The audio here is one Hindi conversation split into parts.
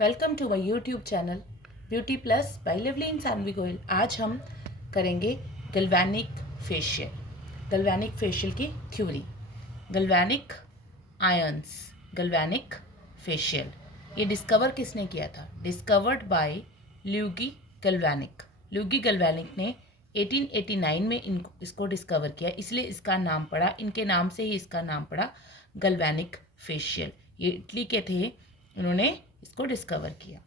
Welcome to my YouTube channel beauty plus by Livlin Sanvi Goyal. आज हम करेंगे गल्वेनिक फेशियल। गल्वेनिक फेशियल की theory, galvanic ions, galvanic facial. ये डिस्कवर किसने किया था? Discovered by Luigi Galvanic. Luigi Galvanic ने 1889 में इसको डिस्कवर किया, इसलिए इसका नाम पड़ा, इनके नाम से ही इसका नाम पड़ा गल्वेनिक फेशियल। ये इटली के थे, उन्होंने इसको डिस्कवर किया।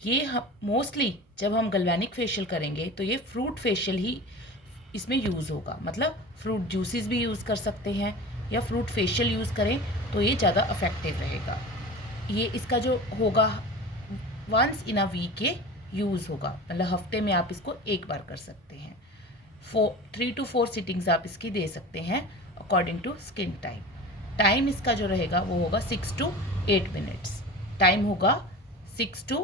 ये हम मोस्टली जब हम गल्वेनिक फेशियल करेंगे तो ये फ्रूट फेशियल ही इसमें यूज़ होगा, मतलब फ्रूट जूसेस भी यूज़ कर सकते हैं या फ्रूट फेशियल यूज़ करें तो ये ज़्यादा इफेक्टिव रहेगा। ये इसका जो होगा वंस इन अ वीक के यूज़ होगा, मतलब हफ्ते में आप इसको एक बार कर सकते हैं। 3 to 4 सिटिंग्स आप इसकी दे सकते हैं according to skin type. Time इसका जो रहेगा वो होगा 6 to 8 मिनट्स। टाइम होगा 6 to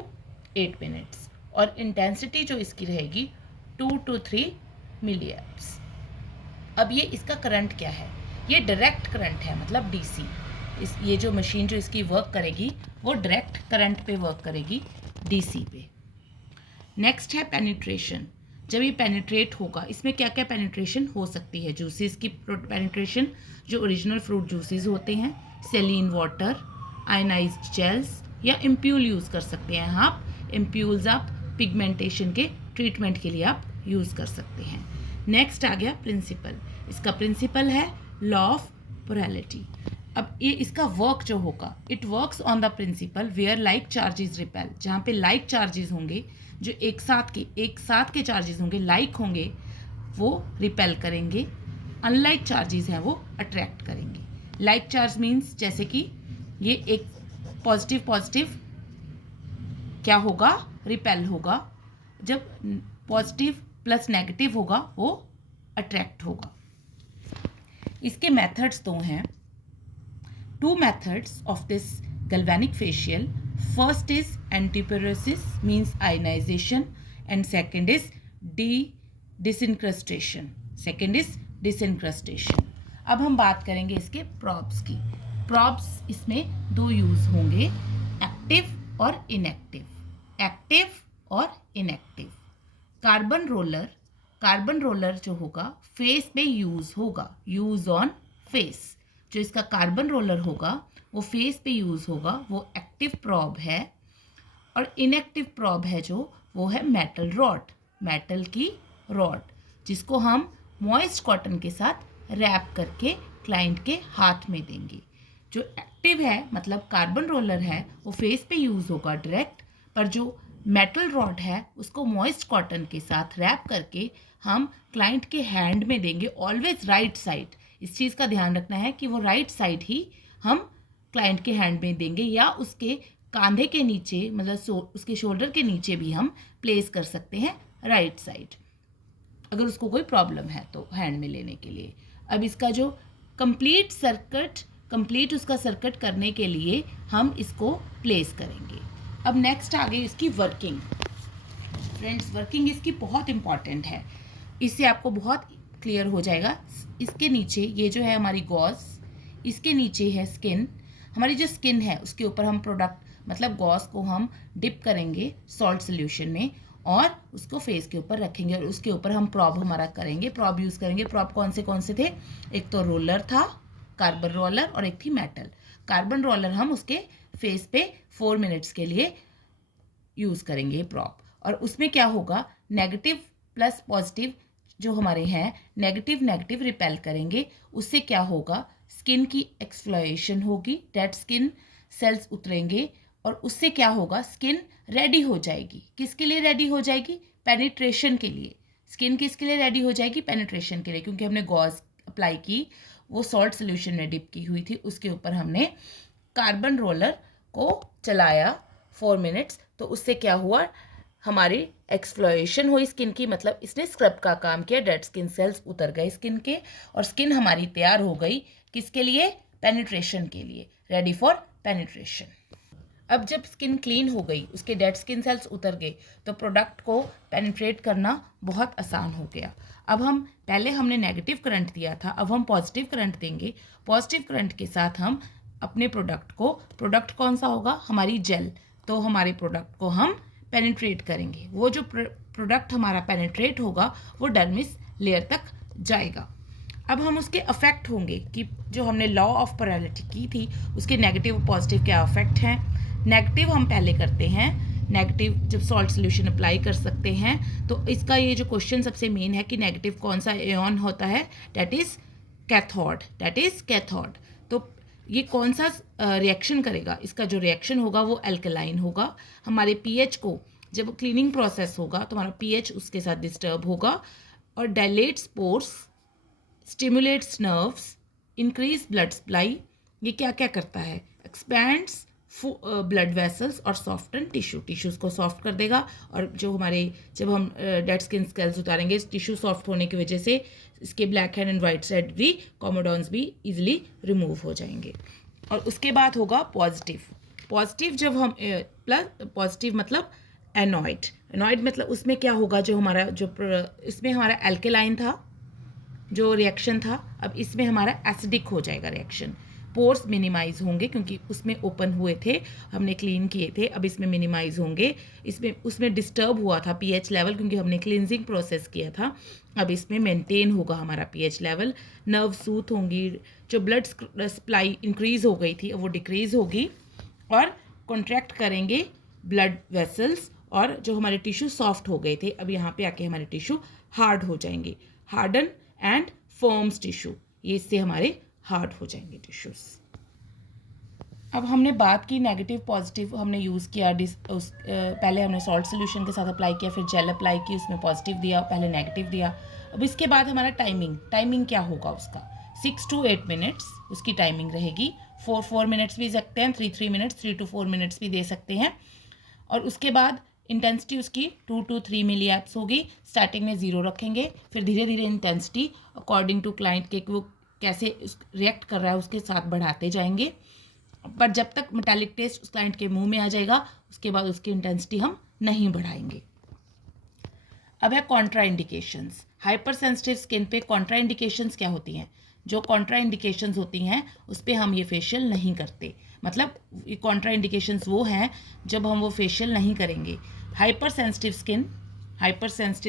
8 मिनट्स और इंटेंसिटी जो इसकी रहेगी 2 to 3 मिली एम्प्स। अब ये इसका करंट क्या है? ये डायरेक्ट करंट है, मतलब डीसी। ये जो मशीन जो इसकी वर्क करेगी वो डायरेक्ट करंट पे वर्क करेगी, डीसी पे। नेक्स्ट है पेनिट्रेशन। जब ये पेनिट्रेट होगा, इसमें क्या क्या पेनिट्रेशन हो सकती है? जूसेस की पेनिट्रेशन, जो ओरिजिनल फ्रूट जूसेस होते हैं, सेलिन वाटर, आयनाइज्ड जेल्स या इम्प्यूल यूज़ कर सकते हैं आप। इम्प्यूल्स आप पिगमेंटेशन के ट्रीटमेंट के लिए आप यूज़ कर सकते हैं। नेक्स्ट आ गया प्रिंसिपल। इसका प्रिंसिपल है लॉ ऑफ पोलैरिटी। अब ये इसका वर्क जो होगा, it works on the principle where like charges repel. जहाँ पे लाइक चार्जेस होंगे, जो एक साथ के चार्जेस होंगे, लाइक होंगे, वो रिपेल करेंगे। अनलाइक चार्जेस हैं वो अट्रैक्ट करेंगे। लाइक चार्ज मीन्स जैसे कि ये एक पॉजिटिव क्या होगा? रिपेल होगा। जब पॉजिटिव प्लस नेगेटिव होगा वो अट्रैक्ट होगा। इसके मेथड्स दो हैं। 2 methods of this galvanic facial. First is antipyresis, means ionization, and second is disincrustation. अब हम बात करेंगे इसके प्रॉब्स की। प्रॉब्स इसमें 2 यूज होंगे, एक्टिव और इनएक्टिव। कार्बन रोलर जो होगा फेस पे यूज होगा, यूज ऑन फेस। जो इसका कार्बन रोलर होगा वो फेस पे यूज़ होगा, वो एक्टिव प्रॉब है। और इनएक्टिव प्रॉब है जो, वो है मेटल की रॉड, जिसको हम मॉइस्ट कॉटन के साथ रैप करके क्लाइंट के हाथ में देंगे। जो एक्टिव है, मतलब कार्बन रोलर है, वो फेस पे यूज़ होगा डायरेक्ट, पर जो मेटल रॉड है उसको मॉइस्ट कॉटन के साथ रैप करके हम क्लाइंट के हैंड में देंगे, ऑलवेज राइट साइड। इस चीज़ का ध्यान रखना है कि वो राइट साइड ही हम क्लाइंट के हैंड में देंगे, या उसके कंधे के नीचे, मतलब उसके शोल्डर के नीचे भी हम प्लेस कर सकते हैं राइट साइड, अगर उसको कोई प्रॉब्लम है तो हैंड में लेने के लिए। अब इसका जो कंप्लीट उसका सर्किट करने के लिए हम इसको प्लेस करेंगे। अब नेक्स्ट आ गई इसकी वर्किंग। फ्रेंड्स, वर्किंग इसकी बहुत इंपॉर्टेंट है, इससे आपको बहुत क्लियर हो जाएगा। इसके नीचे ये जो है हमारी गॉज, इसके नीचे है स्किन। हमारी जो स्किन है उसके ऊपर हम प्रोडक्ट, मतलब गॉज को हम डिप करेंगे सॉल्ट सोल्यूशन में और उसको फेस के ऊपर रखेंगे और उसके ऊपर हम प्रॉब हमारा करेंगे, प्रॉब यूज़ करेंगे। प्रॉब कौन से थे? एक तो रोलर था, कार्बन रोलर, और एक थी मेटल। कार्बन रोलर हम उसके फेस पे 4 मिनट्स के लिए यूज़ करेंगे प्रॉब, और उसमें क्या होगा, नेगेटिव प्लस पॉजिटिव जो हमारे हैं, नेगेटिव रिपेल करेंगे। उससे क्या होगा, स्किन की एक्सफ्लोएशन होगी, डेड स्किन सेल्स उतरेंगे, और उससे क्या होगा, स्किन रेडी हो जाएगी। किसके लिए रेडी हो जाएगी? पेनिट्रेशन के लिए। स्किन किसके लिए रेडी हो जाएगी? पेनिट्रेशन के लिए, क्योंकि हमने गॉज अप्लाई की, वो सॉल्ट सोल्यूशन में डिप की हुई थी, उसके ऊपर हमने कार्बन रोलर को चलाया 4 मिनट्स, तो उससे क्या हुआ, हमारी एक्सफ्लोएशन हुई स्किन की, मतलब इसने स्क्रब का काम किया, डेड स्किन सेल्स उतर गए स्किन के, और स्किन हमारी तैयार हो गई किसके लिए? पेनिट्रेशन के लिए, रेडी फॉर पेनिट्रेशन। अब जब स्किन क्लीन हो गई, उसके डेड स्किन सेल्स उतर गए, तो प्रोडक्ट को पेनिट्रेट करना बहुत आसान हो गया। अब हम पहले हमने नेगेटिव करंट दिया था, अब हम पॉजिटिव करंट देंगे। पॉजिटिव करंट के साथ हम अपने प्रोडक्ट कौन सा होगा, हमारी जेल, तो हमारे प्रोडक्ट को हम पेनिट्रेट करेंगे। वो जो प्रोडक्ट हमारा पेनिट्रेट होगा वो डर्मिस लेयर तक जाएगा। अब हम उसके अफेक्ट होंगे कि जो हमने लॉ ऑफ पोलैरिटी की थी उसके नेगेटिव और पॉजिटिव क्या अफेक्ट हैं। नेगेटिव हम पहले करते हैं। नेगेटिव जब सॉल्ट सोल्यूशन अप्लाई कर सकते हैं तो इसका ये जो क्वेश्चन सबसे मेन है कि नेगेटिव कौन सा आयन होता है, दैट इज़ कैथोड। तो ये कौन सा रिएक्शन करेगा, इसका जो रिएक्शन होगा वो एल्कलाइन होगा। हमारे पीएच को जब क्लीनिंग प्रोसेस होगा तो हमारा पीएच उसके साथ डिस्टर्ब होगा और dilates pores, stimulates nerves, increase blood supply. ये क्या क्या करता है, एक्सपैंड्स ब्लड वेसल्स और सॉफ्टन टिश्यूज़ को सॉफ्ट कर देगा। और जो हमारे जब हम डेड स्किन स्केल्स उतारेंगे टिश्यू सॉफ्ट होने की वजह से इसके black hand and white side भी कॉमोडॉन्स भी इजीली रिमूव हो जाएंगे। और उसके बाद होगा पॉजिटिव जब हम प्लस पॉजिटिव मतलब एनॉइड मतलब उसमें क्या होगा, जो हमारा जो इसमें हमारा एल्केलाइन था जो रिएक्शन था, अब इसमें हमारा एसिडिक हो जाएगा रिएक्शन। पोर्स मिनिमाइज होंगे क्योंकि उसमें ओपन हुए थे, हमने क्लीन किए थे, अब इसमें मिनिमाइज होंगे। उसमें डिस्टर्ब हुआ था पीएच लेवल क्योंकि हमने क्लींजिंग प्रोसेस किया था, अब इसमें मेंटेन होगा हमारा पीएच लेवल। नर्व सूथ होंगी, जो ब्लड सप्लाई इंक्रीज हो गई थी वो डिक्रीज होगी और कॉन्ट्रैक्ट करेंगे ब्लड वेसल्स और जो हमारे टिश्यू सॉफ्ट हो गए थे अब यहाँ पे आके हमारे टिश्यू हार्ड हो जाएंगे। हार्डन एंड फर्म्स टिश्यू, ये इससे हमारे हार्ड हो जाएंगे टिश्यूज। अब हमने बात की नेगेटिव पॉजिटिव हमने यूज़ किया पहले हमने सॉल्ट सोल्यूशन के साथ अप्लाई किया, फिर जेल अप्लाई की, उसमें पॉजिटिव दिया, पहले नेगेटिव दिया। अब इसके बाद हमारा टाइमिंग क्या होगा उसका, 6 to 8 मिनट्स उसकी टाइमिंग रहेगी। 4 मिनट्स भी सकते हैं, 3 मिनट्स, 3 to 4 मिनट्स भी दे सकते हैं। और उसके बाद इंटेंसिटी उसकी 2 to 3 मिली एप्स होगी। स्टार्टिंग में 0 रखेंगे, फिर धीरे धीरे इंटेंसिटी अकॉर्डिंग टू क्लाइंट के वो कैसे रिएक्ट कर रहा है उसके साथ बढ़ाते जाएंगे। पर जब तक मेटालिक टेस्ट उस क्लाइंट के मुंह में आ जाएगा उसके बाद उसकी इंटेंसिटी हम नहीं बढ़ाएंगे। अब है Contra indications. Hyper sensitive skin पे कॉन्ट्रा इंडिकेशंस क्या होती हैं, जो कॉन्ट्रा इंडिकेशंस होती हैं उस पर हम ये फेशियल नहीं करते। मतलब ये कॉन्ट्रा इंडिकेशंस वो हैं जब हम वो फेशियल नहीं करेंगे। हाइपर सेंसिटिव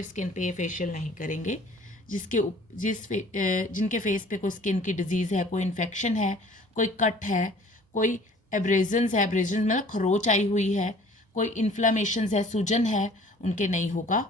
स्किन पे ये फेशियल नहीं करेंगे जिनके फेस पे कोई स्किन की डिजीज़ है, कोई इन्फेक्शन है, कोई कट है, कोई एब्रेजन्स है, एब्रेजन्स मतलब खरोच आई हुई है, कोई इन्फ्लामेशंस है, सूजन है, उनके नहीं होगा।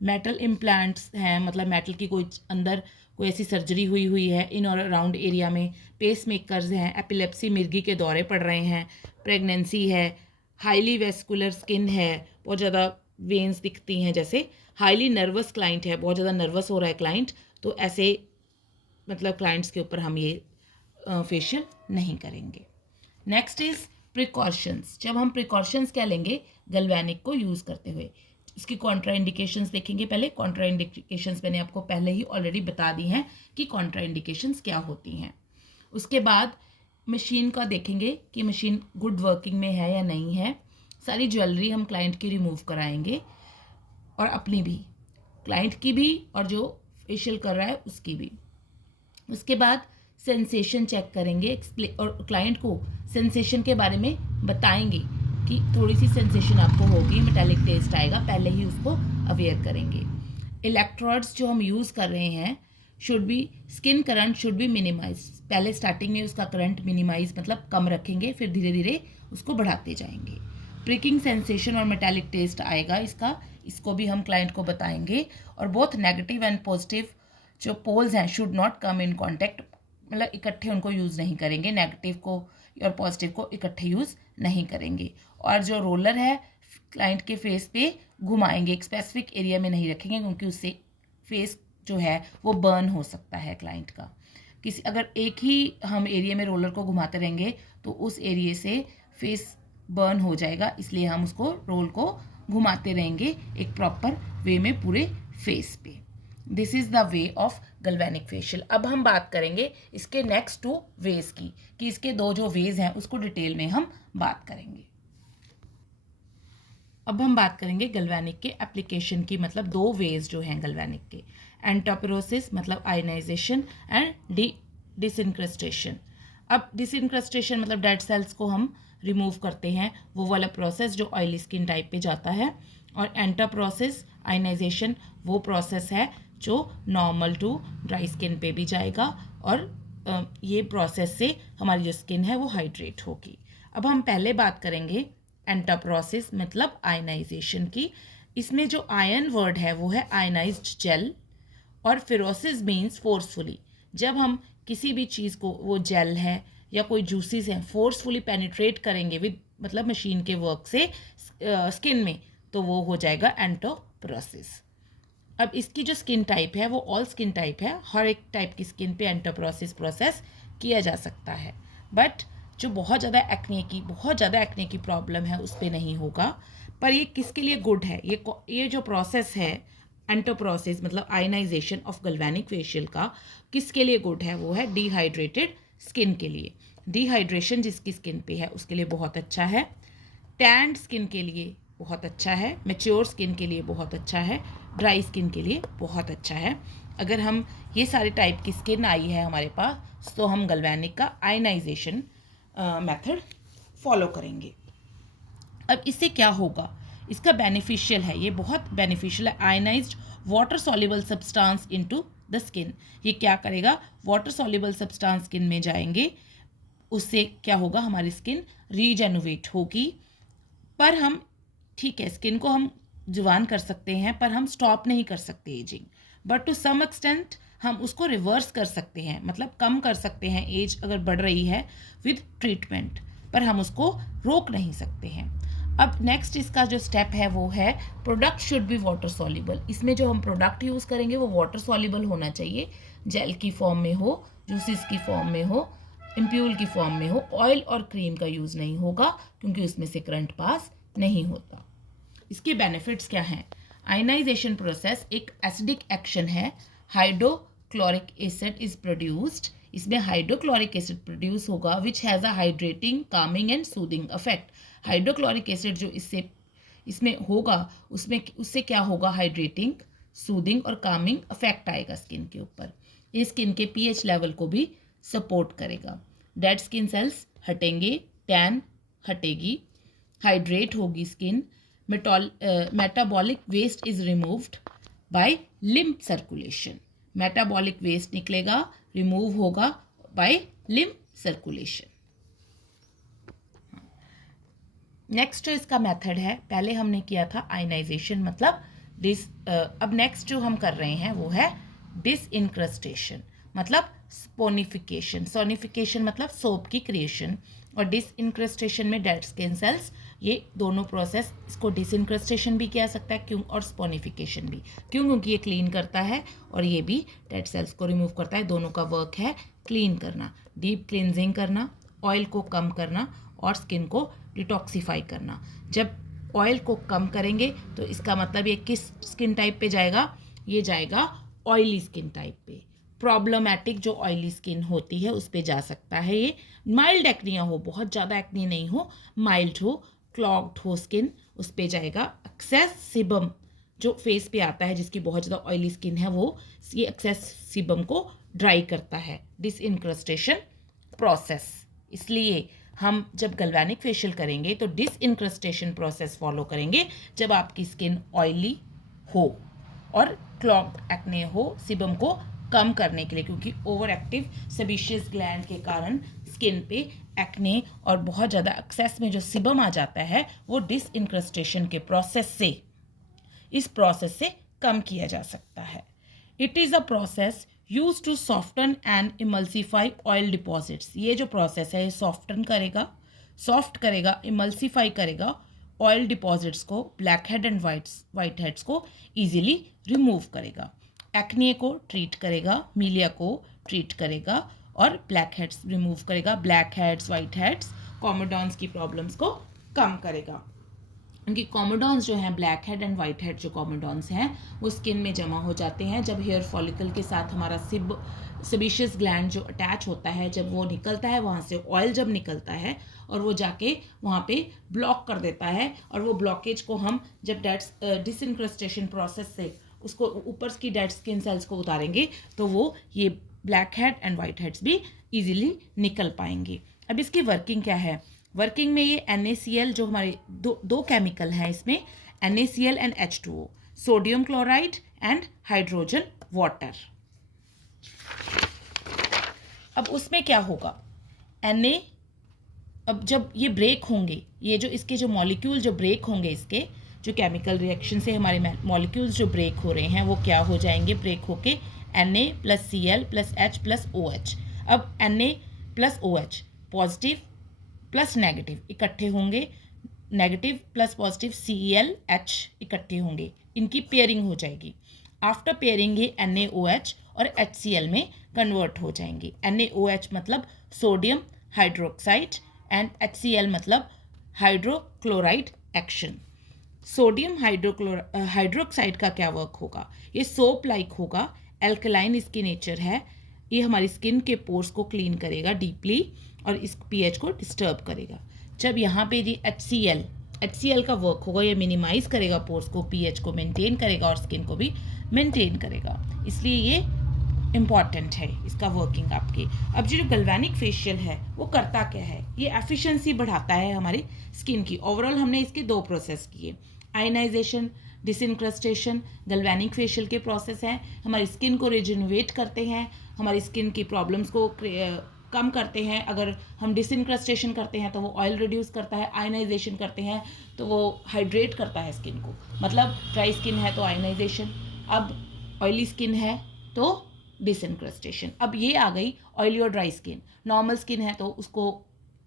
मेटल इम्प्लांट्स हैं, मतलब मेटल की कोई अंदर कोई ऐसी सर्जरी हुई है इन और अराउंड एरिया में, पेस मेकर्स हैं, एपिलेप्सी मिर्गी के दौरे पड़ रहे हैं, प्रेगनेंसी है, हाईली वेस्कुलर स्किन है, बहुत ज़्यादा वेन्स दिखती हैं, जैसे हाईली नर्वस क्लाइंट है, बहुत ज़्यादा नर्वस हो रहा है क्लाइंट, तो ऐसे मतलब क्लाइंट्स के ऊपर हम ये फेशियल नहीं करेंगे। Next is precautions. जब हम प्रिकॉशंस क्या लेंगे गैल्वेनिक को यूज़ करते हुए, इसकी कॉन्ट्रा इंडिकेशंस देखेंगे। पहले कॉन्ट्रा इंडिकेशंस मैंने आपको पहले ही ऑलरेडी बता दी हैं कि कॉन्ट्रा इंडिकेशंस क्या होती हैं। उसके बाद मशीन का देखेंगे कि मशीन गुड वर्किंग में है या नहीं है। सारी ज्वेलरी हम क्लाइंट की रिमूव कराएंगे और अपनी भी, क्लाइंट की भी और जो फेशियल कर रहा है उसकी भी। उसके बाद सेंसेशन चेक करेंगे और क्लाइंट को सेंसेशन के बारे में बताएंगे कि थोड़ी सी सेंसेशन आपको होगी, मेटालिक टेस्ट आएगा, पहले ही उसको अवेयर करेंगे। इलेक्ट्रोड्स जो हम यूज़ कर रहे हैं skin current should be minimise. पहले स्टार्टिंग में उसका करंट मिनिमाइज मतलब कम रखेंगे, फिर धीरे धीरे उसको बढ़ाते जाएंगे। प्रिकिंग सेंसेशन और मेटालिक टेस्ट आएगा इसको भी हम क्लाइंट को बताएंगे। और बोथ नेगेटिव एंड पॉजिटिव जो पोल्स हैं should not come in contact, मतलब इकट्ठे उनको यूज़ नहीं करेंगे, नेगेटिव को और पॉजिटिव को इकट्ठे यूज़ नहीं करेंगे। और जो रोलर है क्लाइंट के फेस पे घुमाएंगे, एक स्पेसिफिक एरिया में नहीं रखेंगे क्योंकि उससे फेस जो है वो बर्न हो सकता है क्लाइंट का। अगर एक ही हम एरिया में रोलर को घुमाते रहेंगे तो उस एरिया से फेस बर्न हो जाएगा, इसलिए हम उसको रोल को घुमाते रहेंगे एक प्रॉपर वे में पूरे फेस पे। This is the way of galvanic facial. अब हम बात करेंगे इसके नेक्स्ट 2 वेज की, कि इसके 2 जो वेज हैं उसको डिटेल में हम बात करेंगे। अब हम बात करेंगे गैल्वेनिक के एप्लीकेशन की, मतलब 2 वेज जो हैं गैल्वेनिक के, एंटोपिरोसिस मतलब आयनाइजेशन एंड डिसइंक्रस्टेशन। अब डिसइंक्रस्टेशन मतलब डेड सेल्स को हम रिमूव करते हैं वो वाला प्रोसेस जो ऑयली स्किन टाइप पे जाता है, और एंटा प्रोसेस आयनाइजेशन वो प्रोसेस है जो नॉर्मल टू ड्राई स्किन पे भी जाएगा, और ये प्रोसेस से हमारी जो स्किन है वो हाइड्रेट होगी। अब हम पहले बात करेंगे एंटा प्रोसेस मतलब आयनाइजेशन की। इसमें जो आयन वर्ड है वो है आयनाइज्ड जेल, और फेरोसिस मीन्स फोर्सफुली। जब हम किसी भी चीज़ को, वो जेल है या कोई जूसेस हैं, फोर्सफुली पेनिट्रेट करेंगे विद मतलब मशीन के वर्क से स्किन में, तो वो हो जाएगा एंटोप्रोसिस। अब इसकी जो स्किन टाइप है वो ऑल स्किन टाइप है, हर एक टाइप की स्किन पे एंटोप्रोसिस प्रोसेस किया जा सकता है, बट जो बहुत ज़्यादा एक्ने की प्रॉब्लम है उस पर नहीं होगा। पर ये किसके लिए गुड है, ये जो प्रोसेस है एंटोप्रोसिस मतलब आयनाइजेशन ऑफ गैल्वेनिक फेशियल का, किसके लिए गुड है, वो है डिहाइड्रेटेड स्किन के लिए। डिहाइड्रेशन जिसकी स्किन पे है उसके लिए बहुत अच्छा है, टैंड स्किन के लिए बहुत अच्छा है, मैच्योर स्किन के लिए बहुत अच्छा है, ड्राई स्किन के लिए बहुत अच्छा है। अगर हम ये सारे टाइप की स्किन आई है हमारे पास तो हम गैल्वेनिक का आयनाइजेशन मेथड फॉलो करेंगे। अब इससे क्या होगा, इसका बेनिफिशियल है, ये बहुत बेनिफिशियल है। Ionised water soluble substance into the skin, ये क्या करेगा, वाटर सॉल्युबल सब्सटेंस स्किन में जाएंगे, उससे क्या होगा, हमारी स्किन रीजेनोवेट होगी। पर हम ठीक है, स्किन को हम जवान कर सकते हैं पर हम स्टॉप नहीं कर सकते ageing, but to some extent हम उसको रिवर्स कर सकते हैं, मतलब कम कर सकते हैं एज अगर बढ़ रही है विद ट्रीटमेंट, पर हम उसको रोक नहीं सकते हैं। अब नेक्स्ट इसका जो स्टेप है वो है product should be water soluble. इसमें जो हम प्रोडक्ट यूज़ करेंगे वो वाटर सॉल्युबल होना चाहिए, जेल की फॉर्म में हो, जूसेस की फॉर्म में हो, इम्प्यूल की फॉर्म में हो। ऑयल और क्रीम का यूज़ नहीं होगा क्योंकि उसमें से करंट पास नहीं होता। इसके बेनिफिट्स क्या हैं, आयनाइजेशन प्रोसेस एक एसिडिक एक्शन है, हाइड्रोक्लोरिक एसिड इज प्रोड्यूस्ड, इसमें हाइड्रोक्लोरिक एसिड प्रोड्यूस होगा which has a hydrating, Kameng and soothing effect. Hydrochloric acid जो इसमें होगा उससे क्या होगा, हाइड्रेटिंग, सूदिंग और कामिंग इफेक्ट आएगा स्किन के ऊपर। ये स्किन के पीएच लेवल को भी सपोर्ट करेगा। डेड स्किन सेल्स हटेंगे, टैन हटेगी, हाइड्रेट होगी skin, metabolic waste is removed by lymph circulation. Metabolic waste निकलेगा, रिमूव होगा बाय लिम्फ सर्कुलेशन। नेक्स्ट जो इसका मेथड है, पहले हमने किया था आयनाइजेशन मतलब अब नेक्स्ट जो हम कर रहे हैं वो है डिसइनक्रस्टेशन मतलब स्पोनिफिकेशन। सोनिफिकेशन मतलब सोप की क्रिएशन, और डिसइनक्रस्टेशन में डेड स्किन सेल्स, ये दोनों प्रोसेस, इसको डिसइनक्रस्टेशन भी किया सकता है क्यों, और स्पोनिफिकेशन भी क्योंकि ये क्लीन करता है और ये भी डेड सेल्स को रिमूव करता है। दोनों का वर्क है क्लीन करना, डीप क्लींजिंग करना, ऑयल को कम करना और स्किन को डिटॉक्सिफाई करना। जब ऑयल को कम करेंगे तो इसका मतलब ये किस स्किन टाइप पे जाएगा, ये जाएगा ऑयली स्किन टाइप पे। प्रॉब्लमैटिक जो ऑयली स्किन होती है उस पे जा सकता है ये। माइल्ड एक्निया हो, बहुत ज़्यादा एक्नी नहीं हो, माइल्ड हो, क्लॉग्ड हो स्किन, उस पे जाएगा। एक्सेस सिबम जो फेस पे आता है, जिसकी बहुत ज़्यादा ऑयली स्किन है, वो ये एक्सेस सिबम को ड्राई करता है, डिसइनक्रस्टेशन प्रोसेस। इसलिए हम जब गैल्वेनिक फेशियल करेंगे तो डिसइनक्रस्टेशन प्रोसेस फॉलो करेंगे जब आपकी स्किन ऑयली हो और क्लॉग्ड एक्ने हो, सिबम को कम करने के लिए, क्योंकि ओवर एक्टिव सेबेशियस ग्लैंड के कारण स्किन पे एक्ने और बहुत ज़्यादा एक्सेस में जो सिबम आ जाता है वो डिसइनक्रस्टेशन के प्रोसेस से, इस प्रोसेस से कम किया जा सकता है। It is a process use to soften and emulsify oil deposits. ये जो प्रोसेस है ये सॉफ्टन करेगा, सॉफ्ट करेगा, इमल्सीफाई करेगा ऑयल डिपॉजिट्स को, black head and white heads को ईजिली रिमूव करेगा, एक्ने को ट्रीट करेगा, मीलिया को ट्रीट करेगा और ब्लैक हेड्स रिमूव करेगा, ब्लैक हेड्स, वाइट हेड्स, कॉमोडॉन्स की प्रॉब्लम्स को कम करेगा। उनकी कॉमोडॉन्स जो हैं, black head and white head जो कॉमोडॉन्स हैं, वो स्किन में जमा हो जाते हैं जब हेयर फॉलिकल के साथ हमारा सेबेशियस ग्लैंड जो अटैच होता है, जब वो निकलता है, वहाँ से ऑयल जब निकलता है और वो जाके वहाँ पे ब्लॉक कर देता है, और वो ब्लॉकेज को हम जब डिसइनक्रस्टेशन प्रोसेस से उसको ऊपर की डेड स्किन सेल्स को उतारेंगे तो वो ये black head and white heads भी ईजिली निकल पाएंगे। अब इसकी वर्किंग क्या है, वर्किंग में ये NaCl जो हमारे दो केमिकल हैं इसमें, NaCl and H2O, sodium chloride and hydrogen water. अब उसमें क्या होगा, अब जब ये ब्रेक होंगे, ये जो इसके जो मॉलिक्यूल जो ब्रेक होंगे, इसके जो केमिकल रिएक्शन से हमारे मॉलिक्यूल्स जो ब्रेक हो रहे हैं वो क्या हो जाएंगे, ब्रेक होके Na+Cl+H+OH। अब Na+OH पॉजिटिव प्लस नेगेटिव इकट्ठे होंगे, नेगेटिव प्लस पॉजिटिव ClH इकट्ठे होंगे, इनकी पेयरिंग हो जाएगी। आफ्टर पेयरिंग ये NaOH और HCl में कन्वर्ट हो जाएंगे। NaOH मतलब सोडियम हाइड्रोक्साइड एंड HCl मतलब हाइड्रोक्लोराइड एक्शन। सोडियम हाइड्रोक्साइड का क्या वर्क होगा, ये सोप लाइक होगा, एल्कलाइन इसकी नेचर है, ये हमारी स्किन के पोर्स को क्लीन करेगा डीपली और इस pH को डिस्टर्ब करेगा। जब यहाँ पे जी HCl का वर्क होगा, ये मिनिमाइज करेगा पोर्स को, pH को मेंटेन करेगा और स्किन को भी मेंटेन करेगा, इसलिए ये इम्पॉर्टेंट है इसका वर्किंग आपके। अब जो गल्वेनिक फेशियल है वो करता क्या है, ये एफिशिएंसी बढ़ाता है हमारी स्किन की। ओवरऑल हमने इसके 2 प्रोसेस किए, आयनाइजेशन, डिसइंक्रस्टेशन। गल्वेनिक फेशियल के प्रोसेस हैं, हमारी स्किन को रिजेनरेट करते हैं, हमारी स्किन की प्रॉब्लम्स को कम करते हैं। अगर हम डिसइंक्रस्टेशन करते हैं तो वो ऑयल रिड्यूस करता है, आयनाइजेशन करते हैं तो वो हाइड्रेट करता है स्किन को। मतलब ड्राई स्किन है तो आयनाइजेशन, अब ऑयली स्किन है तो डिसइंक्रस्टेशन। अब ये आ गई ऑयली और ड्राई स्किन। नॉर्मल स्किन है तो उसको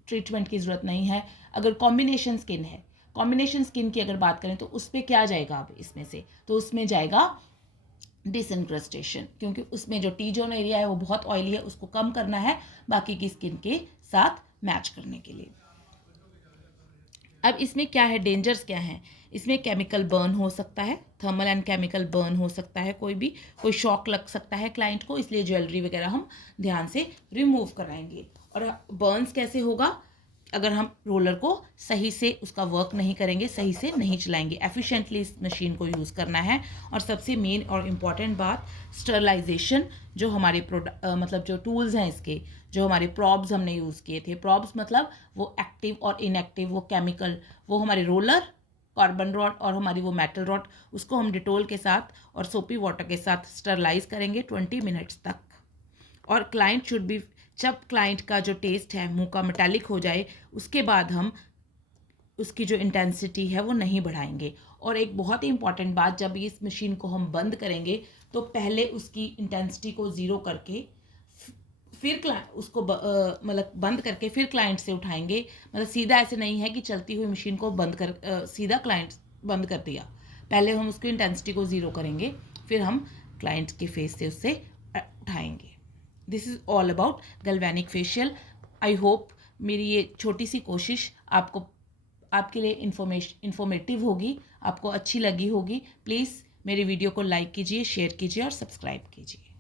ट्रीटमेंट की ज़रूरत नहीं है। अगर कॉम्बिनेशन स्किन है, कॉम्बिनेशन स्किन की अगर बात करें तो उस पर क्या जाएगा, अब इसमें से तो उसमें जाएगा डिसइंक्रस्टेशन, क्योंकि उसमें जो टी जोन एरिया है वो बहुत ऑयली है, उसको कम करना है बाकी की स्किन के साथ मैच करने के लिए। अब इसमें क्या है, डेंजर्स क्या हैं, इसमें केमिकल बर्न हो सकता है, थर्मल एंड केमिकल बर्न हो सकता है, कोई शॉक लग सकता है क्लाइंट को, इसलिए ज्वेलरी वगैरह हम ध्यान से रिमूव कराएंगे। और बर्न्स कैसे होगा, अगर हम रोलर को सही से उसका वर्क नहीं करेंगे, सही से नहीं चलाएंगे, एफिशिएंटली इस मशीन को यूज़ करना है। और सबसे मेन और इम्पॉर्टेंट बात, स्टरलाइजेशन। जो हमारे मतलब जो टूल्स हैं इसके, जो हमारे प्रॉब्स हमने यूज़ किए थे, प्रॉब्स मतलब वो एक्टिव और इनएक्टिव, वो केमिकल, वो हमारे रोलर, कार्बन रॉड और हमारी वो मेटल रॉड, उसको हम डिटोल के साथ और सोपी वाटर के साथ स्टरलाइज करेंगे 20 मिनट्स तक। और क्लाइंट शुड बी, जब क्लाइंट का जो टेस्ट है मुंह का मेटालिक हो जाए, उसके बाद हम उसकी जो इंटेंसिटी है वो नहीं बढ़ाएंगे। और एक बहुत ही इंपॉर्टेंट बात, जब इस मशीन को हम बंद करेंगे तो पहले उसकी इंटेंसिटी को 0 करके फिर उसको मतलब बंद करके फिर क्लाइंट से उठाएंगे। मतलब सीधा ऐसे नहीं है कि चलती हुई मशीन को बंद कर सीधा क्लाइंट बंद कर दिया, पहले हम उसकी इंटेंसिटी को 0 करेंगे, फिर हम क्लाइंट के फेस से उससे उठाएंगे। This is all about galvanic facial. I hope मेरी ये छोटी सी कोशिश आपके लिए इन्फॉर्मेटिव होगी, आपको अच्छी लगी होगी। प्लीज़ मेरी वीडियो को लाइक कीजिए, शेयर कीजिए और सब्सक्राइब कीजिए।